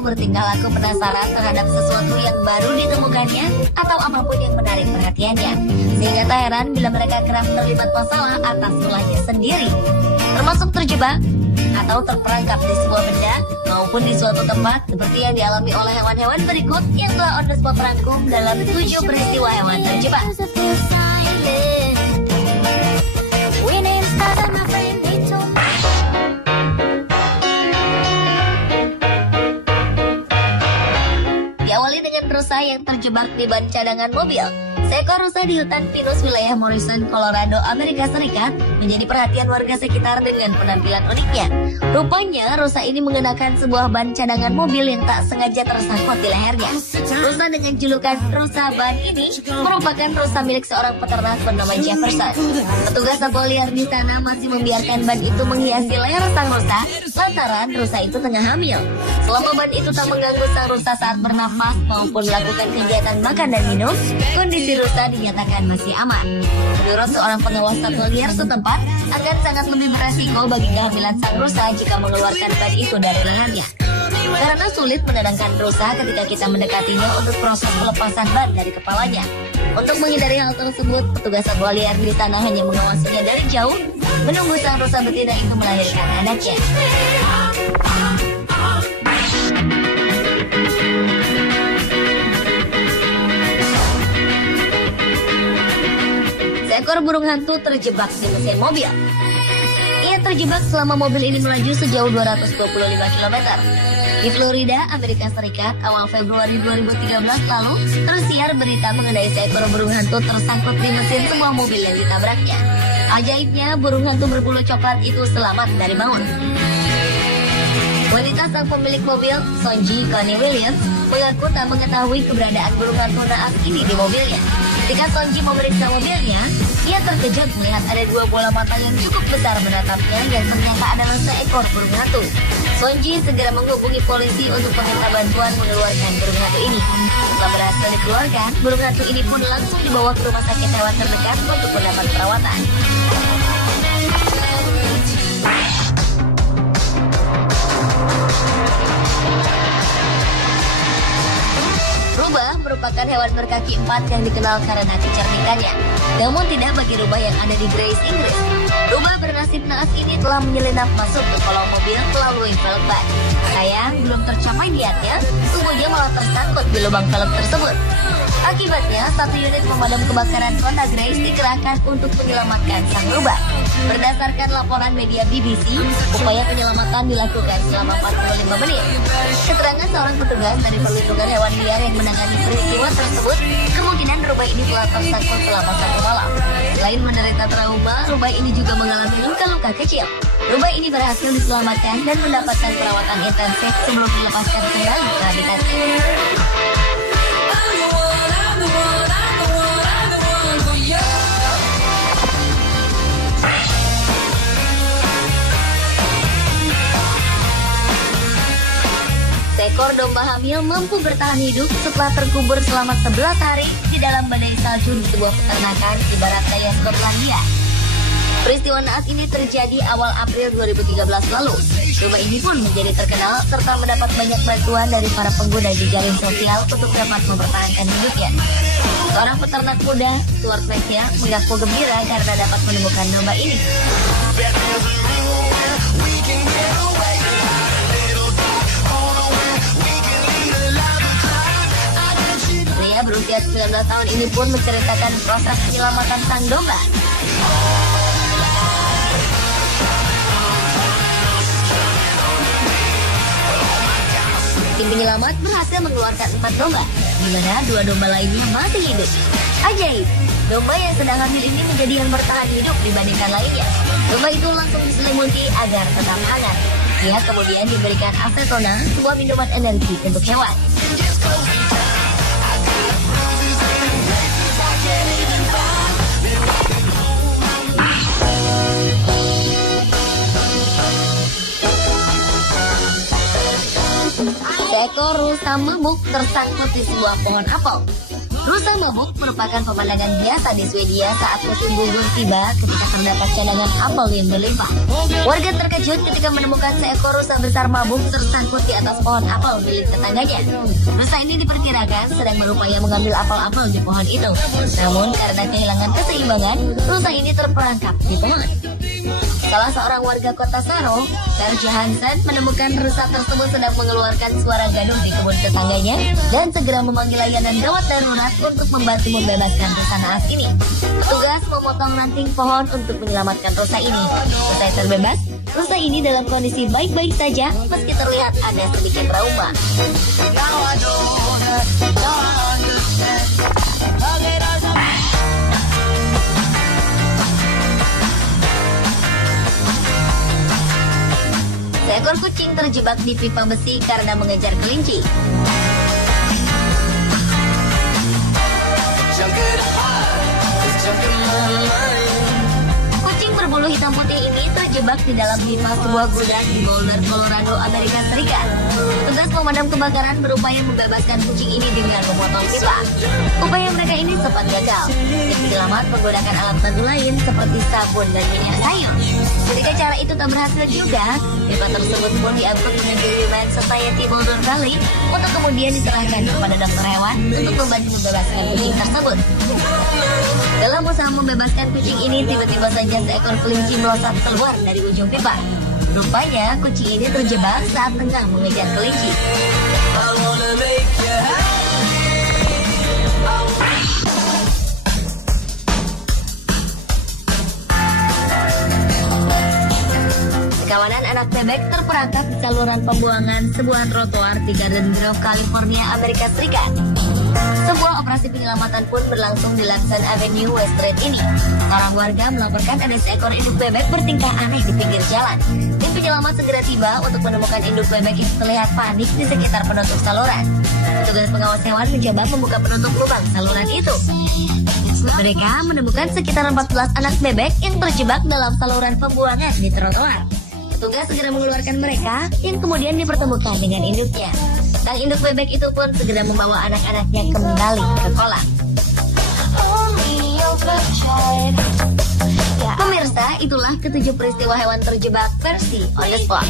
bertingkah laku penasaran terhadap sesuatu yang baru ditemukannya atau apapun yang menarik perhatiannya. Sehingga tak heran bila mereka kerap terlibat masalah atas ulahnya sendiri, termasuk terjebak atau terperangkap di sebuah benda maupun di suatu tempat seperti yang dialami oleh hewan-hewan berikut yang telah on the spot rangkum dalam 7 peristiwa hewan terjebak. Diawali dengan rusa yang terjebak di ban cadangan mobil. Seekor rusa di hutan pinus wilayah Morrison, Colorado, Amerika Serikat menjadi perhatian warga sekitar dengan penampilan uniknya. Rupanya rusa ini mengenakan sebuah ban cadangan mobil yang tak sengaja tersangkut di lehernya. Rusa dengan julukan rusa ban ini merupakan rusa milik seorang peternak bernama Jefferson. Petugas satwa liar di sana masih membiarkan ban itu menghiasi leher sang rusa lantaran rusa itu tengah hamil. Selama ban itu tak mengganggu sang rusa saat bernafas maupun melakukan kegiatan makan dan minum, kondisi rusa dinyatakan masih aman. Menurut seorang pengawas satwa liar setempat, akan sangat lebih beresiko bagi kehamilan sang rusa jika mengeluarkan ban itu dari lehernya. Karena sulit menenangkan rusa ketika kita mendekatinya untuk proses pelepasan ban dari kepalanya. Untuk menghindari hal tersebut, petugas satwa liar di sana hanya mengawasinya dari jauh, menunggu sang rusa betina itu melahirkan anaknya. Seekor burung hantu terjebak di mesin mobil. Ia terjebak selama mobil ini melaju sejauh 225 km. Di Florida, Amerika Serikat, awal Februari 2013 lalu, tersiar berita mengenai seekor burung hantu tersangkut di mesin sebuah mobil yang ditabraknya. Ajaibnya, burung hantu berbulu coklat itu selamat dari maut. Wanita sang pemilik mobil, Sonji Connie Williams, mengaku tak mengetahui keberadaan burung hantu naas ini di mobilnya. Ketika Sonji memeriksa mobilnya, ia terkejut melihat ada 2 bola mata yang cukup besar menatapnya dan ternyata adalah seekor burung hantu. Sonji segera menghubungi polisi untuk meminta bantuan mengeluarkan burung hantu ini. Setelah berhasil dikeluarkan, burung hantu ini pun langsung dibawa ke rumah sakit hewan terdekat untuk mendapat perawatan. Rubah merupakan hewan berkaki 4 yang dikenal karena kecerdikannya. Namun tidak bagi rubah yang ada di Grace, Inggris. Rubah bernasib naas ini telah menyelinap masuk ke kolong mobil melalui velg ban. Sayang, belum tercapai niatnya, tubuhnya malah tersangkut di lubang velg tersebut. Akibatnya, 1 unit pemadam kebakaran Honda Grace dikerahkan untuk menyelamatkan sang rubah. Berdasarkan laporan media BBC, upaya penyelamatan dilakukan selama 45 menit. Keterangan seorang petugas dari perlindungan hewan liar yang menangani peristiwa tersebut, kemungkinan rubah ini telah tersangkut selama 1 malam. Selain menderita trauma, rubah ini juga mengalami luka-luka kecil. Rubah ini berhasil diselamatkan dan mendapatkan perawatan intensif sebelum dilepaskan kembali ke habitatnya. Seekor domba hamil mampu bertahan hidup setelah terkubur selama 11 hari di dalam badai salju di sebuah peternakan di barat daya Skotlandia. Peristiwa naas ini terjadi awal April 2013 lalu. Domba ini pun menjadi terkenal serta mendapat banyak bantuan dari para pengguna jejaring sosial untuk dapat mempertahankan hidupnya. Seorang peternak muda, Stuart McKay, mengaku gembira karena dapat menemukan domba ini. Pria berusia 19 tahun ini pun menceritakan proses penyelamatan sang domba. Tim penyelamat berhasil mengeluarkan 4 domba, di mana 2 domba lainnya masih hidup. Ajaib, domba yang sedang hamil ini menjadi yang bertahan hidup dibandingkan lainnya. Domba itu langsung diselimuti agar tetap hangat. Dia kemudian diberikan acetona, sebuah minuman energi untuk hewan. Seekor rusa mamuk tersangkut di sebuah pohon apel. Rusa mabuk merupakan pemandangan biasa di Swedia saat musim gugur tiba ketika terdapat cadangan apel yang berlimpah. Warga terkejut ketika menemukan seekor rusa besar mabuk tersangkut di atas pohon apel milik tetangganya. Rusa ini diperkirakan sedang berupaya mengambil apel-apel di pohon itu. Namun karena kehilangan keseimbangan, rusa ini terperangkap di pohon. Salah seorang warga kota Saro, Per Johansson, menemukan rusa tersebut sedang mengeluarkan suara gaduh di kebun tetangganya dan segera memanggil layanan gawat darurat untuk membantu membebaskan rusa naas ini. Petugas memotong ranting pohon untuk menyelamatkan rusa ini. Usai terbebas, rusa ini dalam kondisi baik-baik saja meski terlihat ada sedikit trauma. Seekor kucing terjebak di pipa besi karena mengejar kelinci. Kucing berbulu hitam putih ini terjebak di dalam pipa sebuah gudang di Boulder, Colorado, Amerika Serikat. Petugas pemadam kebakaran berupaya membebaskan kucing ini dengan memotong pipa. Upaya mereka ini sempat gagal. Tim penyelamat menggunakan alat bantu lain seperti sabun dan minyak sayur. Ketika cara itu tak berhasil juga, pipa tersebut pun diangkut menuju Humane Society Boulder Valley untuk kemudian diserahkan kepada dokter hewan untuk membantu membebaskan kucing tersebut. Dalam usaha membebaskan kucing ini, tiba-tiba saja seekor kelinci melesat keluar dari ujung pipa. Rupanya kucing ini terjebak saat tengah mengejar kelinci. Kawanan anak bebek terperangkap di saluran pembuangan sebuah trotoar di Garden Grove, California, Amerika Serikat. Sebuah operasi penyelamatan pun berlangsung di Lanson Avenue, West Street ini. Seorang warga melaporkan ada seekor induk bebek bertingkah aneh di pinggir jalan. Tim penyelamat segera tiba untuk menemukan induk bebek yang terlihat panik di sekitar penutup saluran. Petugas pengawas hewan mencoba membuka penutup lubang saluran itu. Mereka menemukan sekitar 14 anak bebek yang terjebak dalam saluran pembuangan di trotoar. Petugas segera mengeluarkan mereka yang kemudian dipertemukan dengan induknya. Sang induk bebek itu pun segera membawa anak-anaknya kembali ke kolam. Pemirsa, itulah ketujuh peristiwa hewan terjebak versi On The Spot.